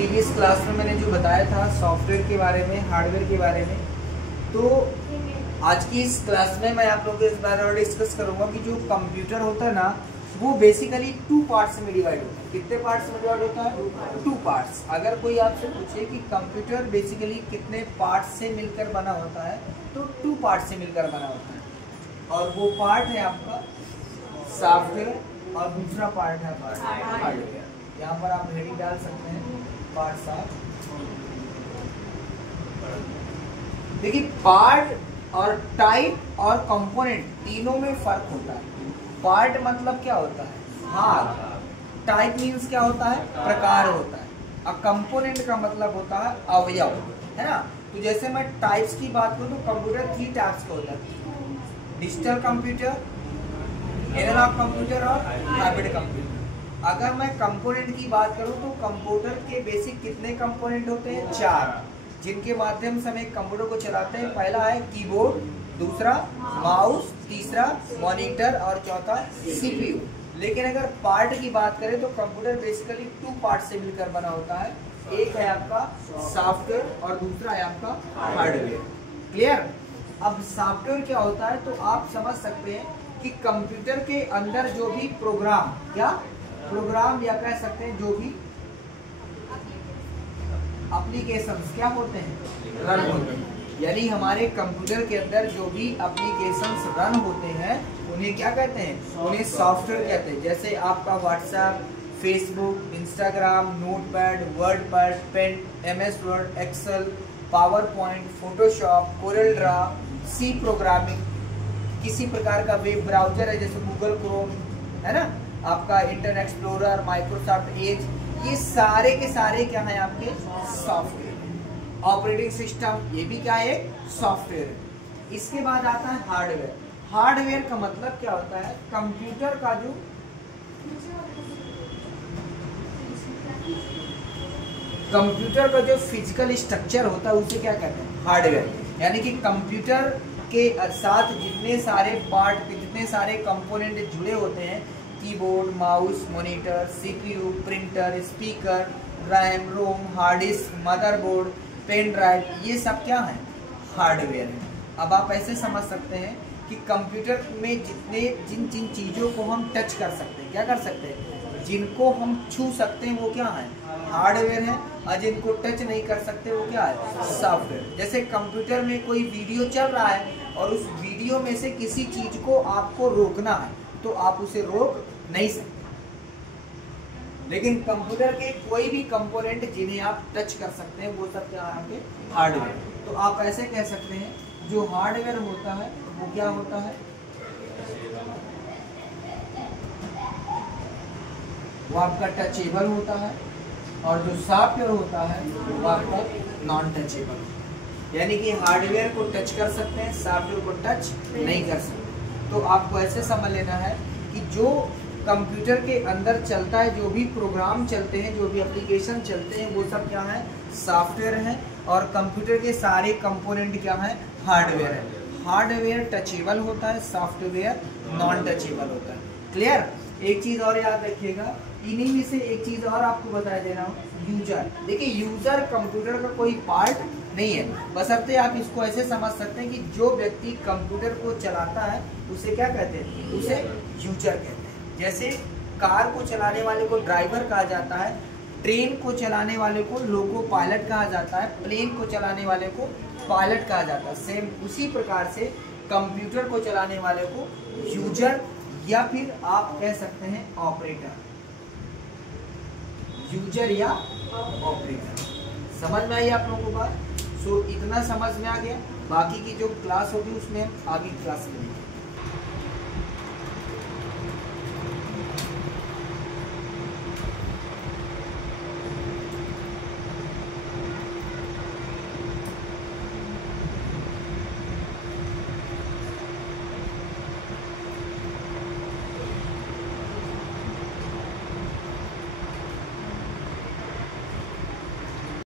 Previous class में मैंने जो बताया था सॉफ्टवेयर के बारे में, हार्डवेयर के बारे में, तो आज की इस क्लास में मैं आप लोगों को इस बारे में डिस्कस करूंगा कि जो कंप्यूटर होता है ना, वो बेसिकली 2 पार्ट्स में डिवाइड होता है। कितने पार्ट्स में डिवाइड होता है? 2 पार्ट्स। अगर कोई आपसे पूछे कि कंप्यूटर बेसिकली कितने पार्ट्स से मिलकर बना होता है, तो 2 पार्ट्स से मिलकर बना होता है। और वो पार्ट है आपका सॉफ्टवेयर और दूसरा पार्ट है हार्डवेयर। यहाँ पर आप हेडिंग डाल सकते हैं पार्ट्स ऑफ। देखिए, पार्ट और टाइप और कंपोनेंट तीनों में फर्क होता है। पार्ट मतलब क्या होता है? भाग। टाइप मीन्स क्या होता है? प्रकार होता है। और कंपोनेंट का मतलब होता है अवयव, है ना। तो जैसे मैं टाइप्स की बात करूं तो कंप्यूटर 3 टाइप्स का होता है: डिजिटल कंप्यूटर, एनालॉग कंप्यूटर और हाइब्रिड कंप्यूटर। अगर मैं कंपोनेंट की बात करूं तो कंप्यूटर के बेसिक कितने कंपोनेंट होते हैं? 4, जिनके माध्यम से हम एक कंप्यूटर को चलाते हैं। पहला है कीबोर्ड, दूसरा माउस, तीसरा मॉनिटर और चौथा सीपीयू। लेकिन अगर पार्ट की बात करें तो कंप्यूटर बेसिकली 2 पार्ट से मिलकर बना होता है। एक है आपका सॉफ्टवेयर और दूसरा है आपका हार्डवेयर। क्लियर? अब सॉफ्टवेयर क्या होता है तो आप समझ सकते हैं कि कंप्यूटर के अंदर जो भी प्रोग्राम या कह सकते हैं जो भी एप्लीकेशंस क्या होते हैं, रन होते हैं। यानी हमारे कंप्यूटर के अंदर जो भी एप्लीकेशंस रन होते हैं उन्हें क्या कहते हैं? उन्हें सॉफ्टवेयर कहते हैं। जैसे आपका WhatsApp, Facebook, Instagram, Notepad, WordPad, pen, MS Word, Excel, PowerPoint, Photoshop, Corel Draw, C programming, किसी प्रकार का वेब ब्राउजर है जैसे गूगल क्रोम, है ना, आपका इंटरनेट एक्सप्लोरर, माइक्रोसॉफ्ट एज, ये सारे के सारे क्या है? आपके सॉफ्टवेयर। ऑपरेटिंग सिस्टम, ये भी क्या है? सॉफ्टवेयर है। इसके बाद आता है हार्डवेयर। हार्डवेयर का मतलब क्या होता है? कंप्यूटर का जो फिजिकल स्ट्रक्चर होता है उसे क्या कहते हैं? हार्डवेयर। यानी कि कंप्यूटर के साथ जितने सारे पार्ट, जितने सारे कंपोनेंट जुड़े होते हैं, keyboard, mouse, monitor, CPU, printer, speaker, RAM, ROM, hard disk, motherboard, pen drive, ये सब क्या है? हार्डवेयर है। अब आप ऐसे समझ सकते हैं कि कंप्यूटर में जिन चीज़ों को हम टच कर सकते हैं, क्या कर सकते हैं, जिनको हम छू सकते हैं, वो क्या है? हार्डवेयर है। और जिनको टच नहीं कर सकते वो क्या है? सॉफ्टवेयर। जैसे कंप्यूटर में कोई वीडियो चल रहा है और उस वीडियो में से किसी चीज़ को आपको रोकना है तो आप उसे रोक नहीं सकते। लेकिन कंप्यूटर के कोई भी कंपोनेंट जिन्हें आप टच कर सकते हैं वो सब क्या है? आपके हार्डवेयर। तो आप ऐसे कह सकते हैं जो हार्डवेयर होता है वो क्या होता है? वो आपका टचेबल होता है, और जो सॉफ्टवेयर होता है वो आपका नॉन टचेबल। यानी कि हार्डवेयर को टच कर सकते हैं, सॉफ्टवेयर को टच नहीं कर सकते। तो आपको ऐसे समझ लेना है कि जो कंप्यूटर के अंदर चलता है, जो भी प्रोग्राम चलते हैं, जो भी एप्लीकेशन चलते हैं, वो सब क्या है? सॉफ्टवेयर है। और कंप्यूटर के सारे कंपोनेंट क्या है? हार्डवेयर है। हार्डवेयर टचेबल होता है, सॉफ्टवेयर नॉन टचेबल होता है। क्लियर? एक चीज़ और याद रखिएगा, इन्हीं में से एक चीज़ और आपको बता दे रहा हूँ, यूजर। देखिए, यूजर कंप्यूटर का कोई पार्ट नहीं है, बशर्ते आप इसको ऐसे समझ सकते हैं कि जो व्यक्ति कंप्यूटर को चलाता है उसे क्या कहते हैं? उसे यूजर कहते हैं। जैसे कार को चलाने वाले को ड्राइवर कहा जाता है, ट्रेन को चलाने वाले को लोको पायलट कहा जाता है, प्लेन को चलाने वाले को पायलट कहा जाता है। सेम उसी प्रकार से कंप्यूटर को चलाने वाले को यूजर या फिर आप कह सकते हैं ऑपरेटर। यूजर या ऑपरेटर। समझ में आई आप लोगों को बात? सो इतना समझ में आ गया। बाकी की जो क्लास होगी उसमें हम आगे क्लास करेंगे।